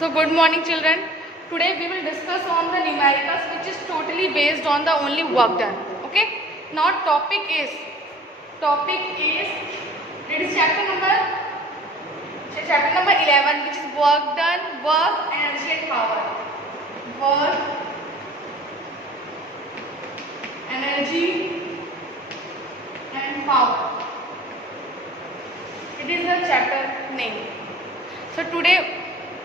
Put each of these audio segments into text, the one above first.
So good morning children. Today we will discuss on the numericals which is totally based on the only work done. Okay. Now topic is it is chapter number 11 which is work done, work, energy and power. Work, energy and power. It is the chapter name. So today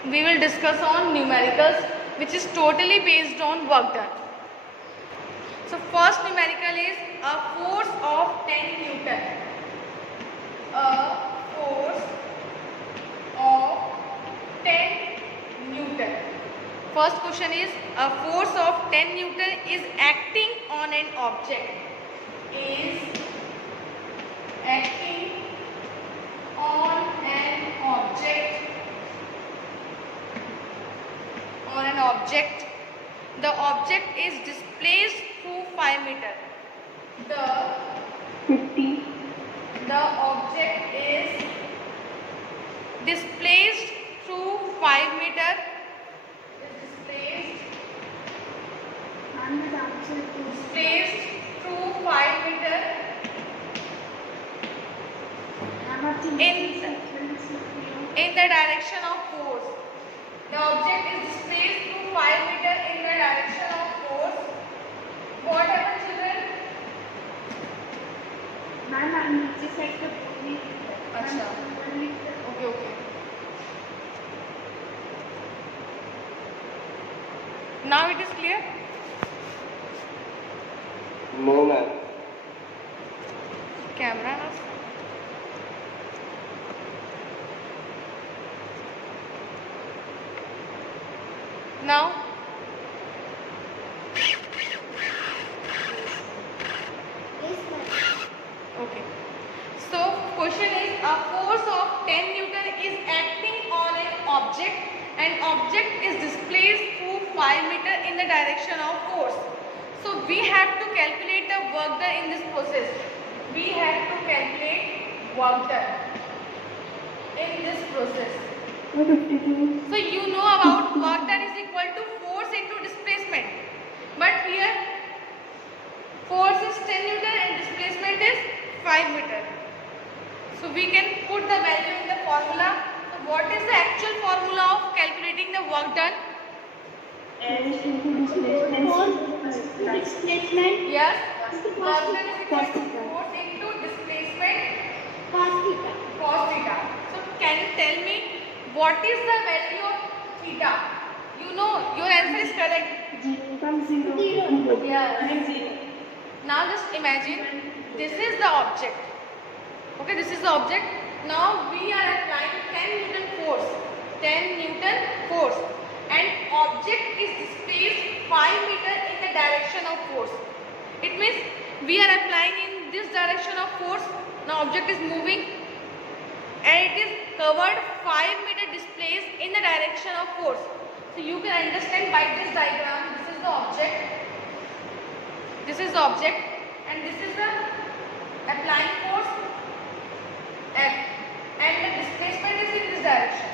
we will discuss on numericals which is totally based on work done. So first numerical is a force of 10 Newton. A force of 10 Newton. First question is a force of 10 Newton is acting on an object. Is acting on an object. The object is displaced through 5 meter. The object is displaced through 5 meter. Displaced through 5 meter in the direction of force. The object is displaced through 5 meter in the direction of force. What happens, children? अच्छा, okay. Now it is clear? No, ma'am. Camera now. Now okay. So question is a force of 10 Newton is acting on an object and object is displaced through 5 meter in the direction of force. So we have to calculate the work done in this process. We have to calculate work done in this process. So you know about work done is equal to force into displacement. But here force is 10 Newton and displacement is 5 meter. So we can put the value in the formula. So what is the actual formula of calculating the work done? Displacement. Yes. Work done is equal to force into displacement cos theta. So can you tell me what is the value of theta? You know your answer is correct. 0. Yeah. Now just imagine this is the object. Okay, this is the object. Now we are applying 10 Newton force. 10 Newton force. And object is displaced 5 meter in the direction of force. It means we are applying in this direction of force. Now object is moving and it is covered 5 meter displaced in the direction of force. So you can understand by this diagram, this is the object. This is the object and this is the applying force F and the displacement is in this direction.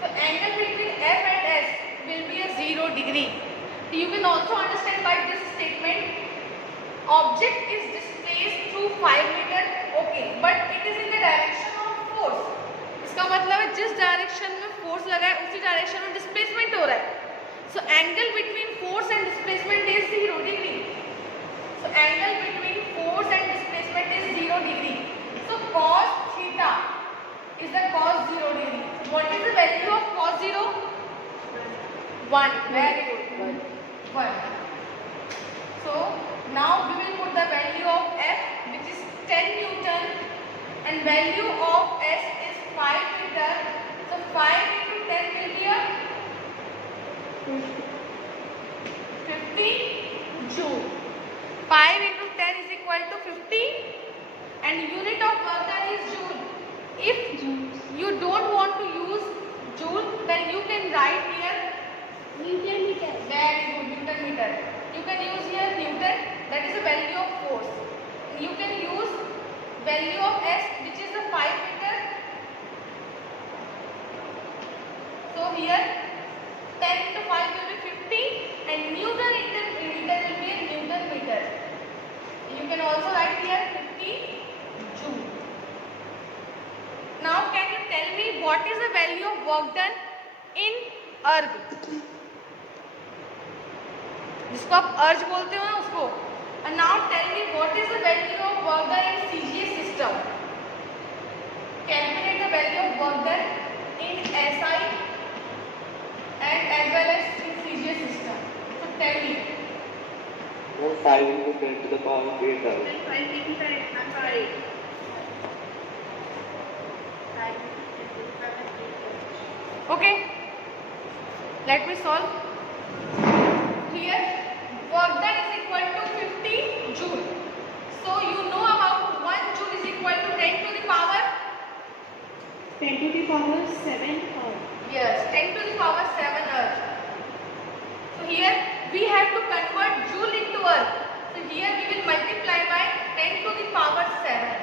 So angle between F and S will be a 0 degree. So you can also understand by this statement object is displaced through 5 meter. Okay, but it is in the direction of force. इसका मतलब है जिस direction में force लगा है उसी direction में displacement हो रहा है. So angle between force and displacement is 0 degree. So angle between force and displacement is 0 degree. So cos theta is the cos 0 degree. What is the value of cos 0? 1. Very good. 1. So now we will put the value of F which is 10 Newton and value of S is 5 meter. So 5 into 10 will be a 50 joule. 5 into 10 is equal to 50 and unit of work done is joule. If you don't want to use joule, then you can write here Newton meter. very good, Newton meter. You can use here Newton, that is the value of force. You can use value of S which is the 5 meter. So here 10 into 5 will be 50 and Newton into meter will be a Newton meter. You can also write here 50 joule. Now can you tell me what is the value of work done in अर्ग, जिसको आप अर्ज बोलते हो ना उसको. And now tell me what is the value of work done in CGS system. Calculate the value of work done in SI and as well as in CGS system. So tell me. 5 into 10 to the power 8 hours. Okay. Let me solve. Here, work done is equal to 50 joule. So you know about 1 joule is equal to 10 to the power. 10 to the power 7 or Yes, 10 to the power 7 earth. So here we have to convert joule into earth. So here we will multiply by 10 to the power 7.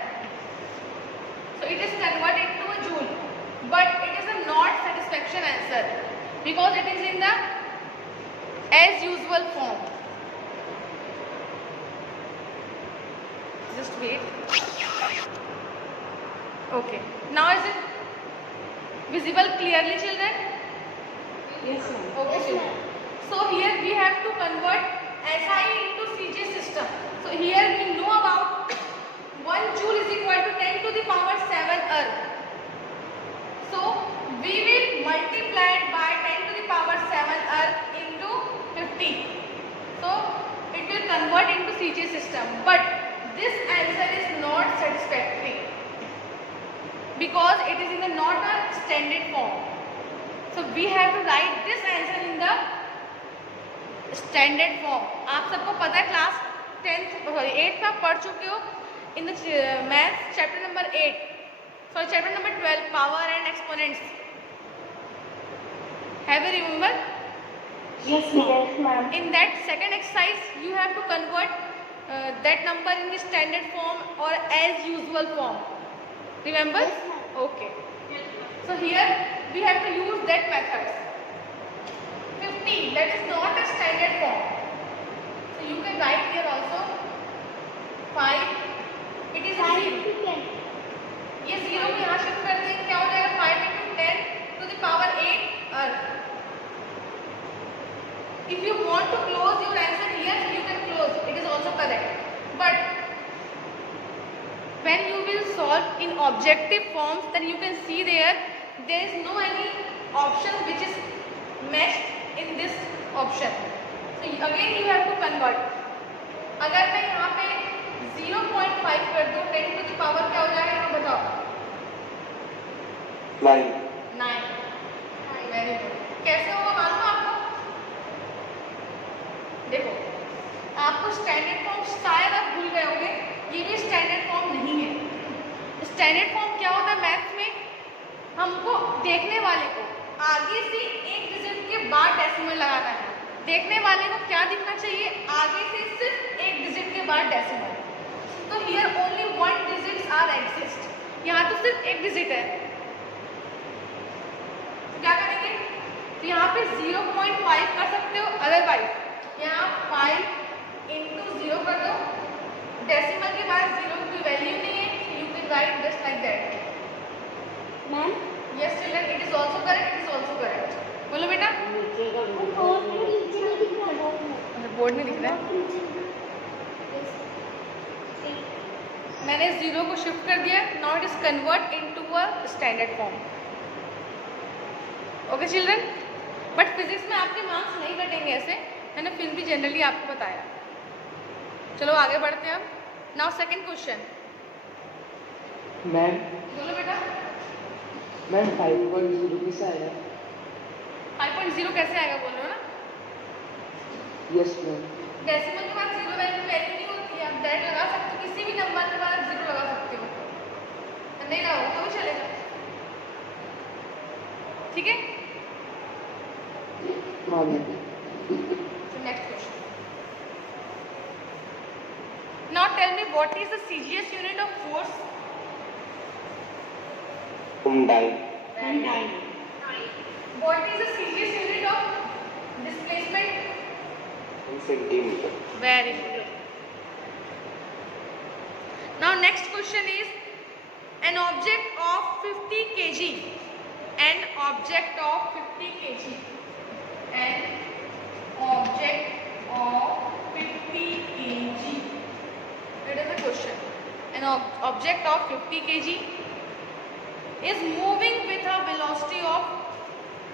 So it is converted to a joule. But it is a not satisfaction answer because it is in the as usual form. Just wait. Okay. Now is it visible clearly, children? yes ma'am. Okay, children. So here we have to convert SI into CJ system. So here we know about 1 joule is equal to 10 to the power 7 earth. So we will multiply it by 10 to the power 7 earth into 50. So it will convert into CJ system. But this answer is not satisfactory because it is in the not a standard form. So we have to write this answer in the standard form. आप सबको पता है class 8th में आप पढ़ चुके हो in the math chapter number 8. Sorry, chapter number 12, power and exponents. Have you remember? Yes ma'am. In that second exercise, you have to convert that number in the standard form or as usual form. Remember? Yes, ma'am. Okay. So here we have to use that method. 50, that is not a standard form. So you can write here also 5. It is 5 0. to 10. ये 0 को यहाँ shift कर देंगे, क्या हो जाएगा 5 into 10 to the power 8 earth. If you want to close your answer here, you can close. It is also correct. But when you will solve in objective forms, then you can see there is no any option which is matched in this option. So again you have to convert. अगर मैं यहाँ पे 0.5 कर दूँ 10 to the power क्या हो जाएगा यहाँ बताओ 9. 9. Very good. कैसे होगा मालूम है आपको? देखो आपको स्टैंडर्ड फॉर्म शायद आप भूल गए होंगे, ये भी स्टैंडर्ड फॉर्म नहीं है. स्टैंडर्ड फॉर्म क्या होता है मैथ्स में? हमको देखने वाले को आगे से एक डिजिट के बाद डेसिमल लगाना है. देखने वाले को क्या दिखना चाहिए? आगे से सिर्फ एक डिजिट के बाद डेसिमल. तो here only 1 digits are exist. यहाँ तो सिर्फ एक डिजिट है. क्या करेंगे? तो यहाँ पे 0.5 कर सकते हो, अदरवाइज यहाँ 5 into 0 कर दो. डेसिमल के बाद 0 की वैल्यू नहीं है, you can write just like that. Ma'am yes children, it is also correct, it is also correct. बोलो बेटा. और नीचे नहीं दिख रहा बोर्ड में दिख रहा है. मैंने 0 को शिफ्ट कर दिया. Now it is convert into a standard form. Okay children, but physics में आपके मार्क्स नहीं कटेंगे ऐसे, मैंने फिर भी जनरली आपको बताया. चलो आगे बढ़ते हैं. अब नाउ सेकंड क्वेश्चन. मैम बोलो बेटा. 5.0 कैसे आया? 5.0 कैसे आएगा बोल रहे हो ना? Yes ma'am. डेसिमल के बाद 0 वैल्यू नहीं होती है. आप दैट लगा सकते हो, किसी भी नंबर के बाद 0 लगा सकते हो. नहीं लगाओ तो भी चलेगा. ठीक है. हाँ ma'am. Next question. Now tell me what is the CGS unit of force? Dyne. What is the serious unit of displacement? In centimeter. Very good. Now next question is an object of 50 kg. An object of 50 kg. An object of 50 kg. It is a question. An object of 50 kg is moving with a velocity of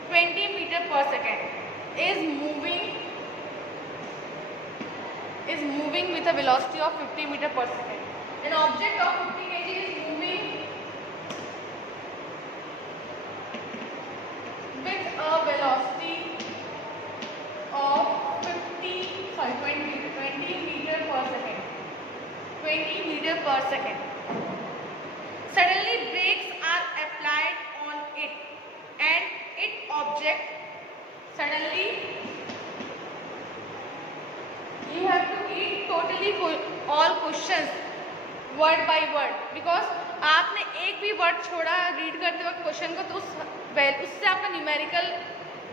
20 meter per second. Is moving with a velocity of 50 meter per second. An object of 50 kg is moving with a velocity of 20 meter per second. 20 meter per second. Suddenly brakes are applied on it and its object suddenly you have to read totally all questions word by word because आपने एक भी word छोड़ा read करते वक्त question को तो उससे आपका न्यूमेरिकल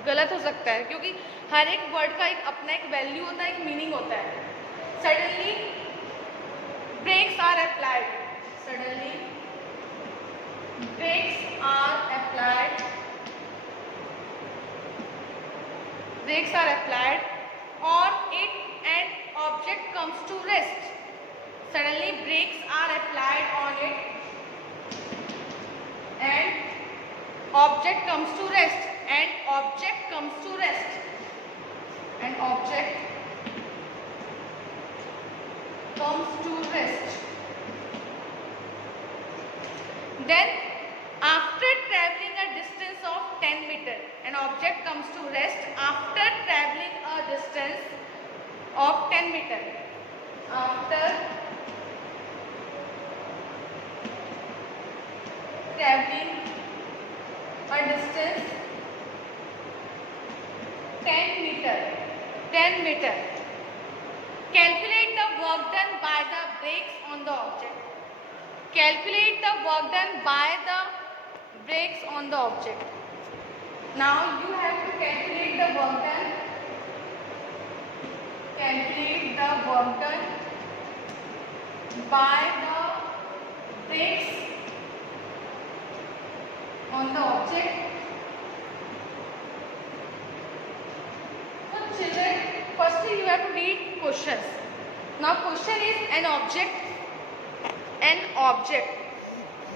गलत हो सकता है क्योंकि हर एक वर्ड का एक अपना एक वैल्यू होता है, एक मीनिंग होता है. Suddenly brakes are applied. Suddenly brakes are applied. Brakes are applied on it and object comes to rest. Suddenly brakes are applied on it and object comes to rest. And object comes to rest. And object comes to rest. Then after traveling a distance of 10 meter, an object comes to rest after traveling a distance of 10 meter. After traveling a distance 10 meter. 10 meter. Calculate the work done by the brakes on the object. Calculate the work done by the brakes on the object. Now you have to calculate the work done. Calculate the work done by the brakes on the object. So children, firstly you have to read questions. Now question is an object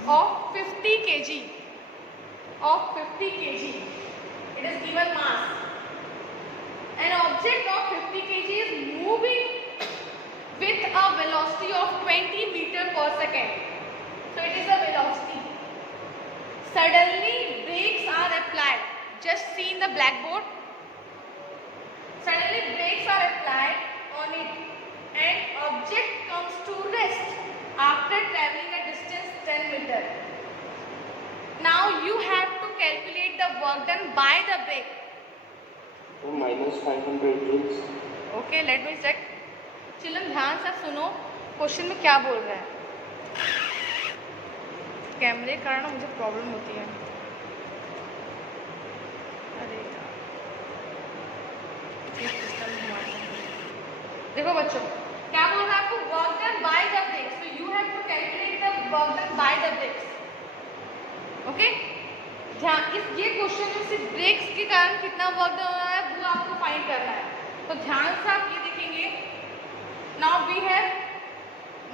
of 50 kg. Of 50 kg. It is given mass. An object of 50 kg is moving with a velocity of 20 meter per second. So it is a velocity. Suddenly brakes are applied. Just see in the blackboard. Suddenly brakes are applied on it and object comes to rest after traveling a distance 10 meter. Now you have to calculate the work done by the brake. So minus 500 joules. Okay, let me check. Children ध्यान से सुनो question में क्या बोल रहा है. कैमरे के कारण मुझे प्रॉब्लम होती है. अरे यार, देखो बच्चों क्या बोल रहा है आपको. Work done by the brakes. So you have to calculate the work done by the brakes. Okay, ध्यान ये क्वेश्चन में सिर्फ ब्रेक्स के कारण कितना वर्क डन हो रहा है वो आपको फाइंड करना है. तो ध्यान से आप ये देखेंगे. Now we have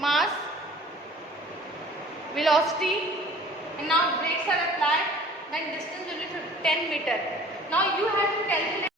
mass, velocity, and now brakes are applied, then distance will be 10 meter. Now you have to calculate